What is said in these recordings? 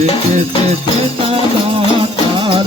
দেখে দেখে তারা তার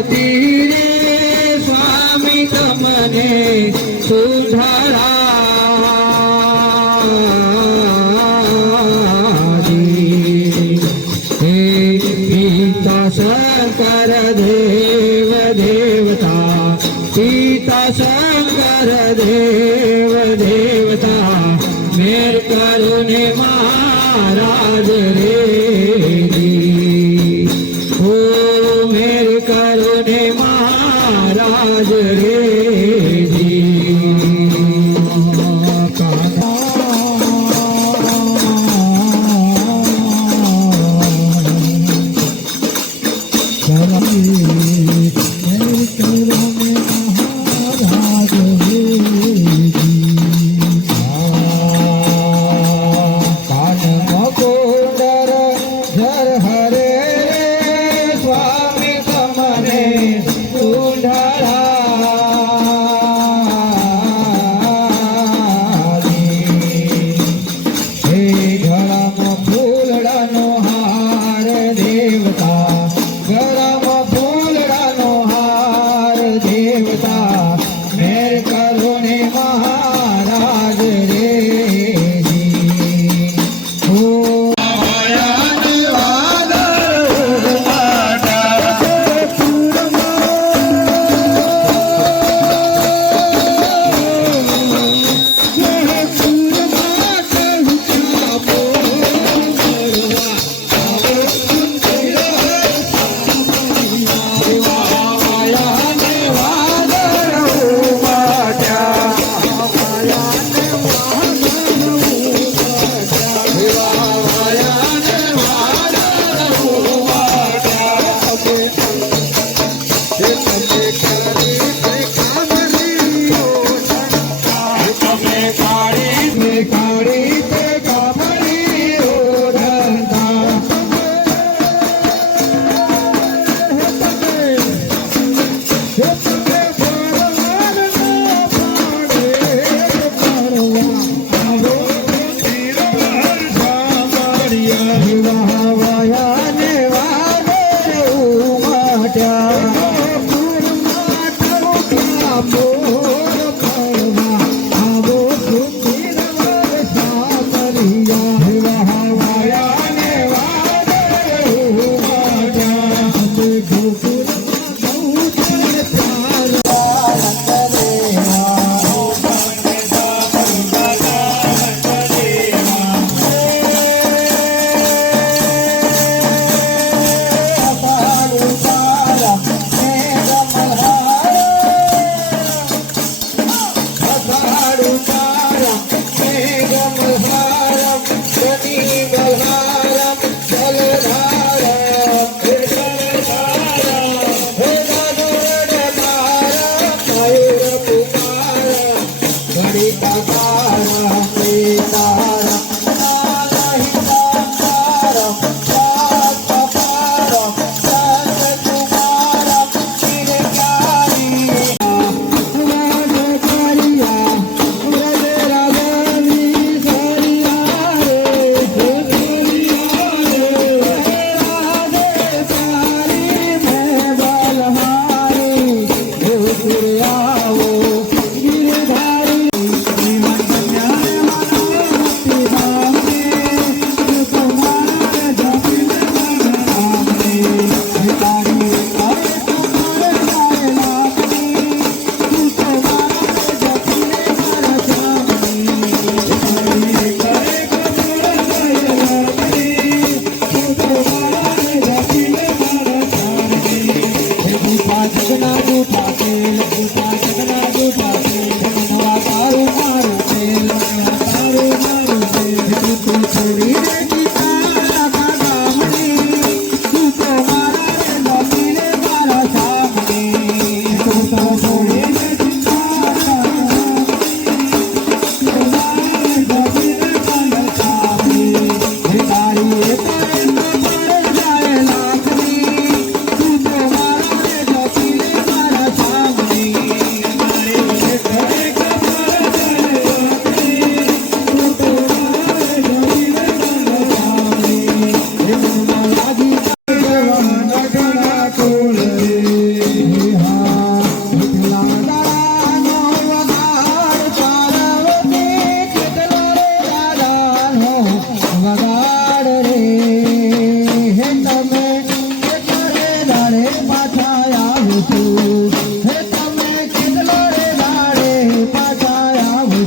પાર્વતી રે સ્વામી તમને સુધારા હે પિતા શંકર દેવ દેવતા પિતા શંકર દેવ દેવતા મેર કરુને મહારાજ રે ઓ Thank you.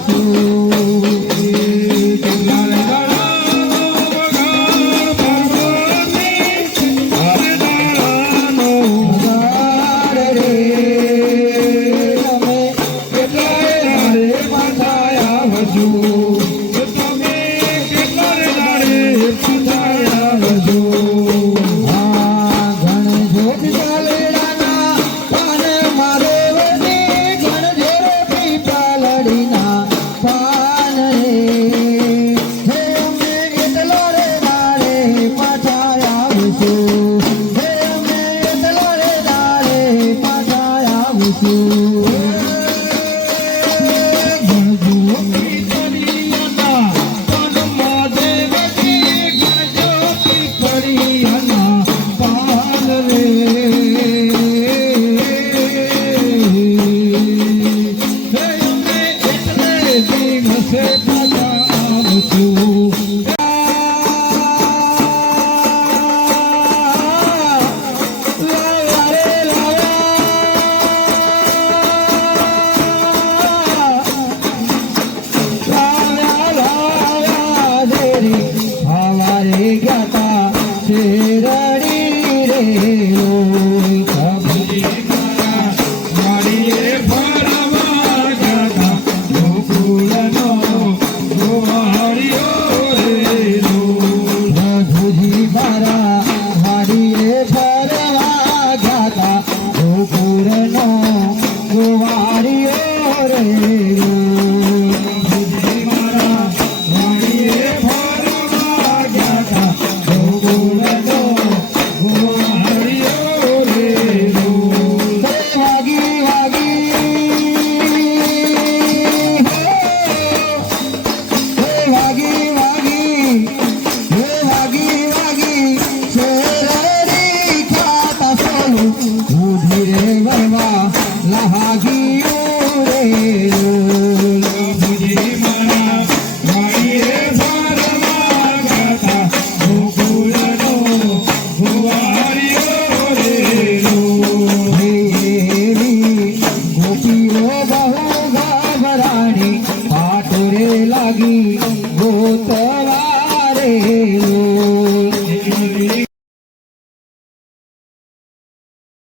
you.